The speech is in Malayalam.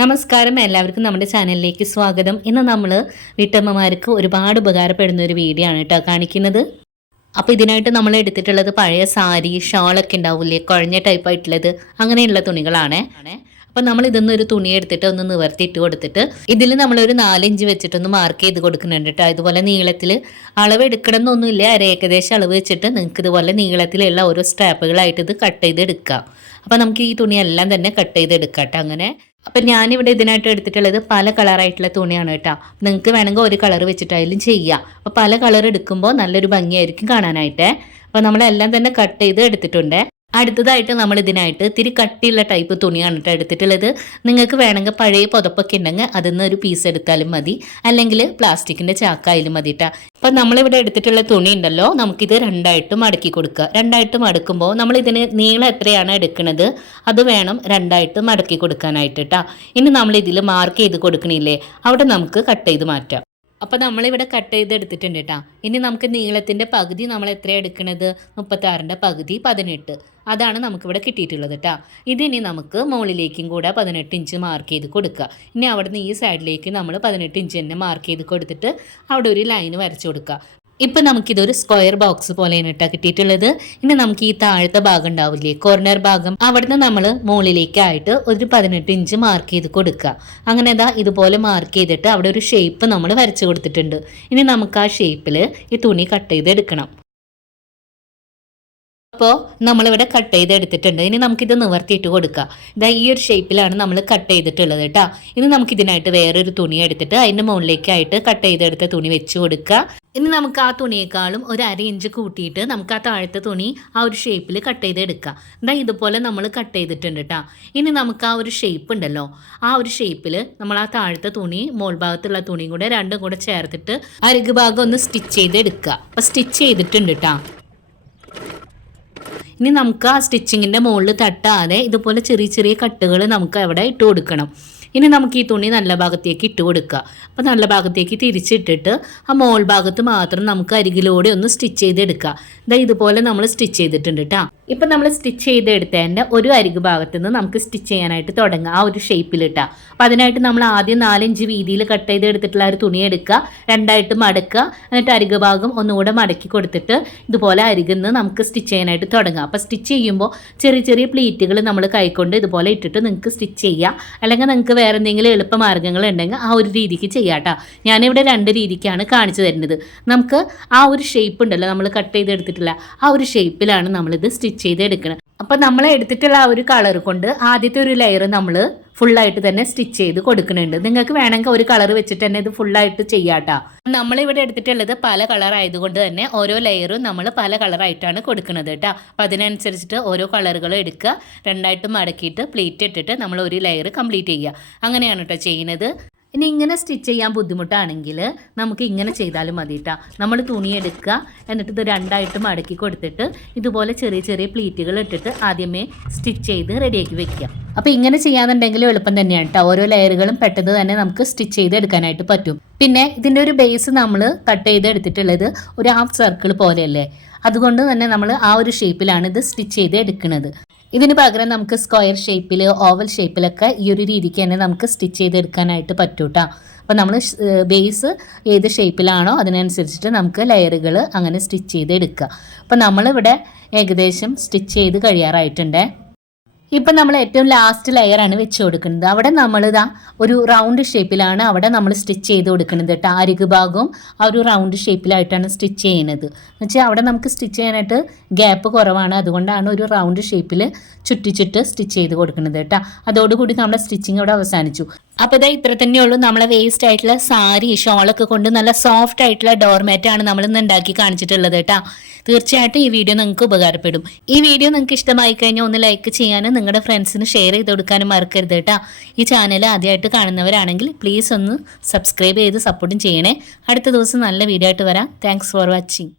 നമസ്കാരം. എല്ലാവർക്കും നമ്മുടെ ചാനലിലേക്ക് സ്വാഗതം. ഇന്ന് നമ്മൾ വീട്ടമ്മമാർക്ക് ഒരുപാട് ഉപകാരപ്പെടുന്ന ഒരു വീഡിയോ ആണ് കേട്ടോ കാണിക്കുന്നത്. അപ്പോൾ ഇതിനായിട്ട് നമ്മൾ എടുത്തിട്ടുള്ളത് പഴയ സാരി ഷാളൊക്കെ ഉണ്ടാവില്ലേ കുഴഞ്ഞ ടൈപ്പ് ആയിട്ടുള്ളത്. അങ്ങനെയുള്ള തുണികളാണ്. അപ്പോൾ നമ്മൾ ഇതൊന്നും ഒരു തുണി എടുത്തിട്ട് ഒന്ന് നിവർത്തിയിട്ട് കൊടുത്തിട്ട് ഇതിൽ നമ്മളൊരു നാലിഞ്ച് വെച്ചിട്ടൊന്ന് മാർക്ക് ചെയ്ത് കൊടുക്കുന്നുണ്ട് കേട്ടോ. ഇതുപോലെ നീളത്തിൽ അളവ് എടുക്കണം എന്നൊന്നുമില്ല അര ഏകദേശം അളവ് വെച്ചിട്ട് നിങ്ങൾക്ക് ഇതുപോലെ നീളത്തിലുള്ള ഓരോ സ്ട്രാപ്പുകളായിട്ട് ഇത് കട്ട് ചെയ്ത് എടുക്കാം അപ്പോൾ നമുക്ക് ഈ തുണിയെല്ലാം തന്നെ കട്ട് ചെയ്ത് എടുക്കാം കേട്ടോ. അങ്ങനെ അപ്പം ഞാനിവിടെ ഇതിനായിട്ട് എടുത്തിട്ടുള്ളത് പല കളറായിട്ടുള്ള തുണിയാണ് കേട്ടോ. നിങ്ങൾക്ക് വേണമെങ്കിൽ ഒരു കളർ വെച്ചിട്ടായാലും ചെയ്യാം. അപ്പോൾ പല കളർ എടുക്കുമ്പോൾ നല്ലൊരു ഭംഗിയായിരിക്കും കാണാനായിട്ട്. അപ്പോൾ നമ്മളെല്ലാം തന്നെ കട്ട് ചെയ്ത് എടുത്തിട്ടുണ്ട്. അടുത്തതായിട്ട് നമ്മൾ ഇതിനായിട്ട് ഇത്തിരി കട്ടിയുള്ള ടൈപ്പ് തുണിയാണ് കേട്ടോ എടുത്തിട്ടുള്ളത്. നിങ്ങൾക്ക് വേണമെങ്കിൽ പഴയ പുതപ്പൊക്കെ ഉണ്ടെങ്കിൽ അതിൽ നിന്ന് ഒരു പീസ് എടുത്താലും മതി. അല്ലെങ്കിൽ പ്ലാസ്റ്റിക്കിന്റെ ചാക്കായാലും മതി കേട്ടോ അപ്പം നമ്മളിവിടെ എടുത്തിട്ടുള്ള തുണി ഉണ്ടല്ലോ നമുക്കിത് രണ്ടായിട്ട് മടക്കി കൊടുക്കുക. രണ്ടായിട്ട് മടക്കുമ്പോൾ നമ്മൾ ഇതിന് നീളം എത്രയാണ് എടുക്കുന്നത് അത് വേണം രണ്ടായിട്ട് മടക്കി കൊടുക്കാനായിട്ട് കേട്ടോ ഇനി നമ്മൾ മാർക്ക് ചെയ്ത് കൊടുക്കണില്ലേ അവിടെ നമുക്ക് കട്ട് ചെയ്ത് മാറ്റാം. അപ്പോൾ നമ്മളിവിടെ കട്ട് ചെയ്ത് എടുത്തിട്ടുണ്ട് കേട്ടോ ഇനി നമുക്ക് നീളത്തിന്റെ പകുതി നമ്മൾ എത്ര എടുക്കുന്നത് മുപ്പത്താറിന്റെ പകുതി പതിനെട്ട്. അതാണ് നമുക്കിവിടെ കിട്ടിയിട്ടുള്ളത് കേട്ടോ ഇതിനി നമുക്ക് മുകളിലേക്കും കൂടെ പതിനെട്ട് ഇഞ്ച് മാർക്ക് ചെയ്ത് കൊടുക്കുക. ഇനി അവിടുന്ന് ഈ സൈഡിലേക്ക് നമ്മൾ പതിനെട്ട് ഇഞ്ച് തന്നെ മാർക്ക് ചെയ്ത് കൊടുത്തിട്ട് അവിടെ ഒരു ലൈൻ വരച്ചു കൊടുക്കുക. ഇപ്പം നമുക്കിതൊരു സ്ക്വയർ ബോക്സ് പോലെ കേട്ടോ കിട്ടിയിട്ടുള്ളത്. ഇനി നമുക്ക് ഈ താഴത്തെ ഭാഗം ഉണ്ടാവില്ലേ? കോർണർ ഭാഗം. അവിടുന്ന് നമ്മൾ മുകളിലേക്കായിട്ട് ഒരു പതിനെട്ട് ഇഞ്ച് മാർക്ക് ചെയ്ത് കൊടുക്കുക. അങ്ങനെ ഇതാ ഇതുപോലെ മാർക്ക് ചെയ്തിട്ട് അവിടെ ഒരു ഷേപ്പ് നമ്മൾ വരച്ചു കൊടുത്തിട്ടുണ്ട്. ഇനി നമുക്ക് ആ ഷേപ്പിൽ ഈ തുണി കട്ട് ചെയ്ത് എടുക്കണം അപ്പോൾ നമ്മളിവിടെ കട്ട് ചെയ്ത് എടുത്തിട്ടുണ്ട് ഇനി നമുക്കിത് നിവർത്തിയിട്ട് കൊടുക്കാം. ഇതാ ഈ ഒരു ഷേപ്പിലാണ് നമ്മൾ കട്ട് ചെയ്തിട്ടുള്ളത് കേട്ടോ ഇനി നമുക്കിതിനായിട്ട് വേറൊരു തുണി എടുത്തിട്ട് അതിന്റെ മുകളിലേക്കായിട്ട് കട്ട് ചെയ്തെടുത്ത തുണി വെച്ച് കൊടുക്കുക ഇനി നമുക്ക് ആ തുണിയേക്കാളും ഒരു അര ഇഞ്ച് കൂട്ടിയിട്ട് നമുക്ക് ആ താഴത്തെ തുണി ആ ഒരു ഷേപ്പിൽ കട്ട് ചെയ്ത് എടുക്കാം എന്താ ഇതുപോലെ നമ്മൾ കട്ട് ചെയ്തിട്ടുണ്ട് കേട്ടോ ഇനി നമുക്ക് ആ ഒരു ഷേപ്പ് ഉണ്ടല്ലോ. ആ ഒരു ഷേപ്പിൽ നമ്മൾ ആ താഴത്തെ തുണി മോൾ ഭാഗത്തുള്ള തുണിയും കൂടെ രണ്ടും കൂടെ ചേർത്തിട്ട് അരുഗ് ഭാഗം ഒന്ന് സ്റ്റിച്ച് ചെയ്ത് എടുക്കുക അപ്പോൾ സ്റ്റിച്ച് ചെയ്തിട്ടുണ്ട് കേട്ടോ ഇനി നമുക്ക് ആ സ്റ്റിച്ചിങ്ങിന്റെ മുകളിൽ തട്ടാതെ ഇതുപോലെ ചെറിയ ചെറിയ കട്ടുകൾ നമുക്ക് അവിടെ ഇട്ട് കൊടുക്കണം. ഇനി നമുക്ക് ഈ തുണി നല്ല ഭാഗത്തേക്ക് ഇട്ട് കൊടുക്കുക. അപ്പോൾ നല്ല ഭാഗത്തേക്ക് തിരിച്ചിട്ടിട്ട് ആ മോൾ ഭാഗത്ത് മാത്രം നമുക്ക് അരികിലൂടെ ഒന്ന് സ്റ്റിച്ച് ചെയ്തെടുക്കുക. ഇതാ ഇതുപോലെ നമ്മൾ സ്റ്റിച്ച് ചെയ്തിട്ടുണ്ട് കേട്ടോ ഇപ്പം നമ്മൾ സ്റ്റിച്ച് ചെയ്ത് ചെയ്തെടുത്തതിന്റെ ഒരു അരിക് ഭാഗത്ത് നിന്ന് നമുക്ക് സ്റ്റിച്ച് ചെയ്യാനായിട്ട് തുടങ്ങാം. ആ ഒരു ഷേപ്പിലിട്ടാൽ അപ്പം അതിനായിട്ട് നമ്മൾ ആദ്യം നാലഞ്ച് വീതിയിൽ കട്ട് ചെയ്ത് എടുത്തിട്ടുള്ള ഒരു തുണി എടുക്കുക. രണ്ടായിട്ട് മടക്കുക. എന്നിട്ട് അരിക് ഭാഗം ഒന്നുകൂടെ മടക്കി കൊടുത്തിട്ട് ഇതുപോലെ അരികുന്ന് നമുക്ക് സ്റ്റിച്ച് ചെയ്യാനായിട്ട് തുടങ്ങാം. അപ്പോൾ സ്റ്റിച്ച് ചെയ്യുമ്പോൾ ചെറിയ ചെറിയ പ്ലീറ്റുകൾ നമ്മൾ കൈക്കൊണ്ട് ഇതുപോലെ ഇട്ടിട്ട് നിങ്ങൾക്ക് സ്റ്റിച്ച് ചെയ്യാം. അല്ലെങ്കിൽ നിങ്ങൾക്ക് വേറെ എന്തെങ്കിലും എളുപ്പ മാർഗങ്ങൾ ഉണ്ടെങ്കിൽ ആ ഒരു രീതിക്ക് ചെയ്യാം കേട്ടോ ഞാനിവിടെ രണ്ട് രീതിക്കാണ് കാണിച്ചു തരുന്നത്. നമുക്ക് ആ ഒരു ഷേപ്പ് ഉണ്ടല്ലോ നമ്മൾ കട്ട് ചെയ്ത് എടുത്തിട്ടില്ല ആ ഒരു ഷേപ്പിലാണ് നമ്മളിത് സ്റ്റിച്ച് ചെയ്ത് എടുക്കണം അപ്പം നമ്മൾ എടുത്തിട്ടുള്ള ആ ഒരു കളർ കൊണ്ട് ആദ്യത്തെ ഒരു ലെയർ നമ്മൾ ഫുള്ളായിട്ട് തന്നെ സ്റ്റിച്ച് ചെയ്ത് കൊടുക്കുന്നുണ്ട്. നിങ്ങൾക്ക് വേണമെങ്കിൽ ഒരു കളർ വെച്ചിട്ട് തന്നെ ഇത് ഫുള്ളായിട്ട് ചെയ്യാട്ടോ. നമ്മളിവിടെ എടുത്തിട്ടുള്ളത് പല കളർ ആയതുകൊണ്ട് തന്നെ ഓരോ ലെയറും നമ്മൾ പല കളറായിട്ടാണ് കൊടുക്കുന്നത് കേട്ടോ. അപ്പം അതിനനുസരിച്ചിട്ട് ഓരോ കളറുകൾ എടുക്കുക. രണ്ടായിട്ട് മടക്കിയിട്ട് പ്ലേറ്റ് ഇട്ടിട്ട് നമ്മൾ ഒരു ലെയർ കംപ്ലീറ്റ് ചെയ്യുക. അങ്ങനെയാണ് കേട്ടോ ചെയ്യുന്നത്. ഇനി ഇങ്ങനെ സ്റ്റിച്ച് ചെയ്യാൻ ബുദ്ധിമുട്ടാണെങ്കിൽ നമുക്ക് ഇങ്ങനെ ചെയ്താലും മതി കേട്ടോ നമ്മൾ തുണി എടുക്കുക എന്നിട്ട് ഇത് രണ്ടായിട്ട് മടക്കി കൊടുത്തിട്ട് ഇതുപോലെ ചെറിയ ചെറിയ പ്ലീറ്റുകൾ ഇട്ടിട്ട് ആദ്യമേ സ്റ്റിച്ച് ചെയ്ത് റെഡിയാക്കി വെക്കുക. അപ്പോൾ ഇങ്ങനെ ചെയ്യാന്നുണ്ടെങ്കിൽ എളുപ്പം തന്നെയാണ് കേട്ടോ ഓരോ ലെയറുകളും പെട്ടെന്ന് തന്നെ നമുക്ക് സ്റ്റിച്ച് ചെയ്ത് എടുക്കാനായിട്ട് പറ്റും. പിന്നെ ഇതിന്റെ ഒരു ബേസ് നമ്മൾ കട്ട് ചെയ്ത് എടുത്തിട്ടുള്ളത് ഒരു ഹാഫ് സർക്കിൾ പോലെയല്ലേ? അതുകൊണ്ട് തന്നെ നമ്മൾ ആ ഒരു ഷേപ്പിലാണ് ഇത് സ്റ്റിച്ച് ചെയ്ത് എടുക്കുന്നത് ഇതിന് പകരം നമുക്ക് സ്ക്വയർ ഷേപ്പിൽ ഓവൽ ഷേപ്പിലൊക്കെ ഈ ഒരു രീതിക്ക് തന്നെ നമുക്ക് സ്റ്റിച്ച് ചെയ്തെടുക്കാനായിട്ട് പറ്റും കേട്ടോ അപ്പോൾ നമ്മൾ ബേസ് ഏത് ഷേപ്പിലാണോ അതിനനുസരിച്ചിട്ട് നമുക്ക് ലെയറുകൾ അങ്ങനെ സ്റ്റിച്ച് ചെയ്തെടുക്കുക അപ്പം നമ്മളിവിടെ ഏകദേശം സ്റ്റിച്ച് ചെയ്ത് കഴിയാറായിട്ടുണ്ട്. ഇപ്പം നമ്മൾ ഏറ്റവും ലാസ്റ്റ് ലെയറാണ് വെച്ച് കൊടുക്കുന്നത്. അവിടെ നമ്മൾ ഇതാ ഒരു റൗണ്ട് ഷേപ്പിലാണ് അവിടെ നമ്മൾ സ്റ്റിച്ച് ചെയ്ത് കൊടുക്കുന്നത് കേട്ടോ. അരികു ഭാഗവും ആ ഒരു റൗണ്ട് ഷേപ്പിലായിട്ടാണ് സ്റ്റിച്ച് ചെയ്യുന്നത് എന്ന് വെച്ചാൽ അവിടെ നമുക്ക് സ്റ്റിച്ച് ചെയ്യാനായിട്ട് ഗ്യാപ്പ് കുറവാണ്. അതുകൊണ്ടാണ് ഒരു റൗണ്ട് ഷേപ്പിൽ ചുറ്റിച്ചിട്ട് സ്റ്റിച്ച് ചെയ്ത് കൊടുക്കുന്നത് കേട്ടോ. അതോടുകൂടി നമ്മുടെ സ്റ്റിച്ചിങ് ഇവിടെ അവസാനിച്ചു. അപ്പോൾ ഇതാ ഇത്ര തന്നെയുള്ളൂ നമ്മളെ വേസ്റ്റ് ആയിട്ടുള്ള സാരി ഷോളൊക്കെ കൊണ്ട് നല്ല സോഫ്റ്റ് ആയിട്ടുള്ള ഡോർമാറ്റാണ് നമ്മൾ ഇന്ന് ഉണ്ടാക്കി കാണിച്ചിട്ടുള്ളത് കേട്ടോ. തീർച്ചയായിട്ടും ഈ വീഡിയോ നിങ്ങൾക്ക് ഉപകാരപ്പെടും. ഈ വീഡിയോ നിങ്ങൾക്ക് ഇഷ്ടമായി കഴിഞ്ഞാൽ ഒന്ന് ലൈക്ക് ചെയ്യാനും നിങ്ങളുടെ ഫ്രണ്ട്സിന് ഷെയർ ചെയ്ത് കൊടുക്കാനും മറക്കരുത് കേട്ടോ. ഈ ചാനൽ ആദ്യമായിട്ട് കാണുന്നവരാണെങ്കിൽ പ്ലീസ് ഒന്ന് സബ്സ്ക്രൈബ് ചെയ്ത് സപ്പോർട്ടും ചെയ്യണേ. അടുത്ത ദിവസം നല്ല വീഡിയോ ആയിട്ട് വരാം. Thanks for watching